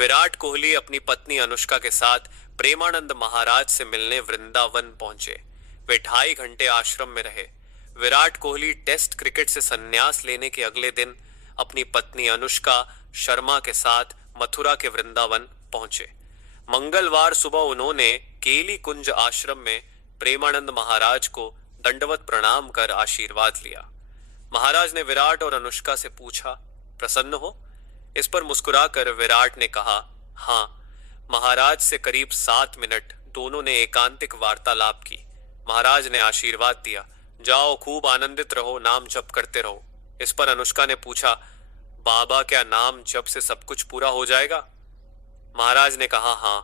विराट कोहली अपनी पत्नी अनुष्का के साथ प्रेमानंद महाराज से मिलने वृंदावन पहुंचे। वे 2.5 घंटे आश्रम में रहे। विराट कोहली टेस्ट क्रिकेट से संन्यास लेने के अगले दिन अपनी पत्नी अनुष्का शर्मा के साथ मथुरा के वृंदावन पहुंचे। मंगलवार सुबह उन्होंने केली कुंज आश्रम में प्रेमानंद महाराज को दंडवत प्रणाम कर आशीर्वाद लिया। महाराज ने विराट और अनुष्का से पूछा, प्रसन्न हो? इस पर मुस्कुराकर विराट ने कहा, हाँ। महाराज से करीब 7 मिनट दोनों ने एकांतिक वार्तालाप की। महाराज ने आशीर्वाद दिया, जाओ खूब आनंदित रहो, नाम जप करते रहो। इस पर अनुष्का ने पूछा, बाबा क्या नाम जप से सब कुछ पूरा हो जाएगा? महाराज ने कहा, हाँ,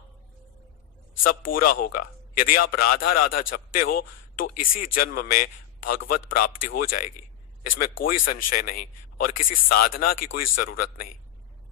सब पूरा होगा। यदि आप राधा राधा जपते हो तो इसी जन्म में भगवत प्राप्ति हो जाएगी। इसमें कोई संशय नहीं और किसी साधना की कोई जरूरत नहीं।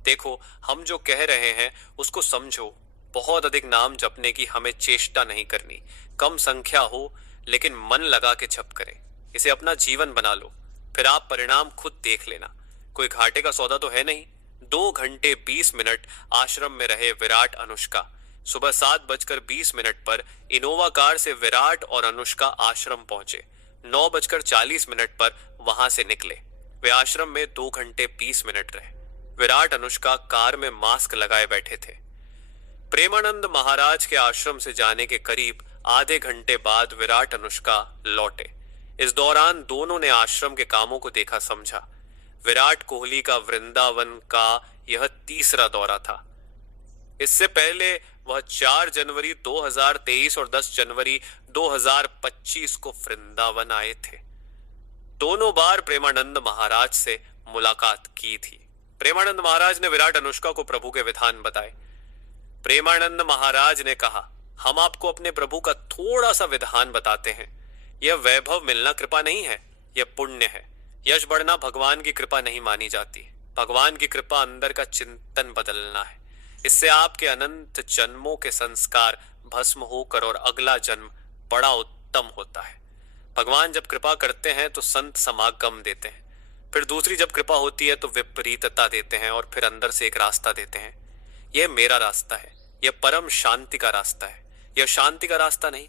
देखो, हम जो कह रहे हैं उसको समझो। बहुत अधिक नाम जपने की हमें चेष्टा नहीं करनी। कम संख्या हो लेकिन मन लगा के जप करें। इसे अपना जीवन बना लो, फिर आप परिणाम खुद देख लेना। कोई घाटे का सौदा तो है नहीं। 2 घंटे 20 मिनट आश्रम में रहे विराट अनुष्का। सुबह 7:20 पर इनोवा कार से विराट और अनुष्का आश्रम पहुंचे। 9:40 पर वहां से निकले। वे आश्रम में 2 घंटे 20 मिनट रहे। विराट अनुष्का कार में मास्क लगाए बैठे थे। प्रेमानंद महाराज के आश्रम से जाने के करीब आधे घंटे बाद विराट अनुष्का लौटे। इस दौरान दोनों ने आश्रम के कामों को देखा समझा। विराट कोहली का वृंदावन का यह तीसरा दौरा था। इससे पहले वह 4 जनवरी 2023 और 10 जनवरी 2025 को वृंदावन आए थे। दोनों बार प्रेमानंद महाराज से मुलाकात की थी। प्रेमानंद महाराज ने विराट अनुष्का को प्रभु के विधान बताए। प्रेमानंद महाराज ने कहा, हम आपको अपने प्रभु का थोड़ा सा विधान बताते हैं। यह वैभव मिलना कृपा नहीं है, यह पुण्य है। यश बढ़ना भगवान की कृपा नहीं मानी जाती। भगवान की कृपा अंदर का चिंतन बदलना है। इससे आपके अनंत जन्मों के संस्कार भस्म होकर और अगला जन्म बड़ा उत्तम होता है। भगवान जब कृपा करते हैं तो संत समागम देते हैं, फिर दूसरी जब कृपा होती है तो विपरीतता देते हैं और फिर अंदर से एक रास्ता देते हैं। यह मेरा रास्ता है, यह परम शांति का रास्ता है। यह शांति का रास्ता नहीं,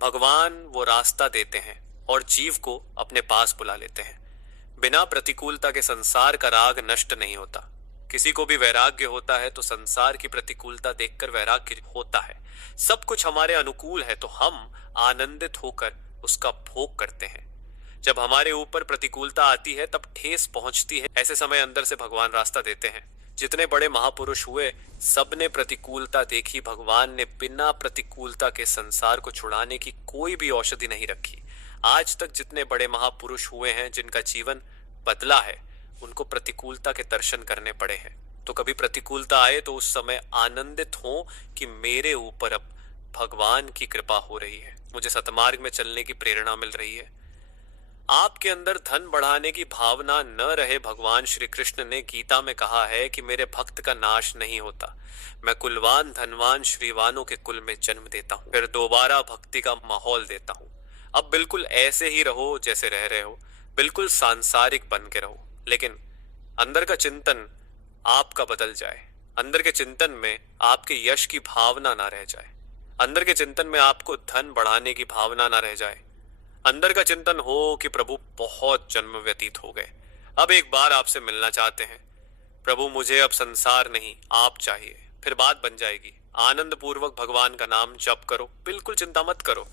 भगवान वो रास्ता देते हैं और जीव को अपने पास बुला लेते हैं। बिना प्रतिकूलता के संसार का राग नष्ट नहीं होता। किसी को भी वैराग्य होता है तो संसार की प्रतिकूलता देखकर वैराग्य होता है। सब कुछ हमारे अनुकूल है तो हम आनंदित होकर उसका भोग करते हैं। जब हमारे ऊपर प्रतिकूलता आती है तब ठेस पहुंचती है। ऐसे समय अंदर से भगवान रास्ता देते हैं। जितने बड़े महापुरुष हुए सबने प्रतिकूलता देखी। भगवान ने बिना प्रतिकूलता के संसार को छुड़ाने की कोई भी औषधि नहीं रखी। आज तक जितने बड़े महापुरुष हुए हैं जिनका जीवन बदला है, उनको प्रतिकूलता के दर्शन करने पड़े हैं। तो कभी प्रतिकूलता आए तो उस समय आनंदित हो कि मेरे ऊपर अब भगवान की कृपा हो रही है, मुझे सतमार्ग में चलने की प्रेरणा मिल रही है। आपके अंदर धन बढ़ाने की भावना न रहे। भगवान श्री कृष्ण ने गीता में कहा है कि मेरे भक्त का नाश नहीं होता। मैं कुलवान धनवान श्रीवानों के कुल में जन्म देता हूँ, फिर दोबारा भक्ति का माहौल देता हूँ। अब बिल्कुल ऐसे ही रहो जैसे रह रहे हो, बिल्कुल सांसारिक बन के रहो, लेकिन अंदर का चिंतन आपका बदल जाए। अंदर के चिंतन में आपके यश की भावना ना रह जाए। अंदर के चिंतन में आपको धन बढ़ाने की भावना ना रह जाए। अंदर का चिंतन हो कि प्रभु बहुत जन्म व्यतीत हो गए, अब एक बार आपसे मिलना चाहते हैं। प्रभु मुझे अब संसार नहीं आप चाहिए, फिर बात बन जाएगी। आनंद पूर्वक भगवान का नाम जप करो, बिल्कुल चिंता मत करो।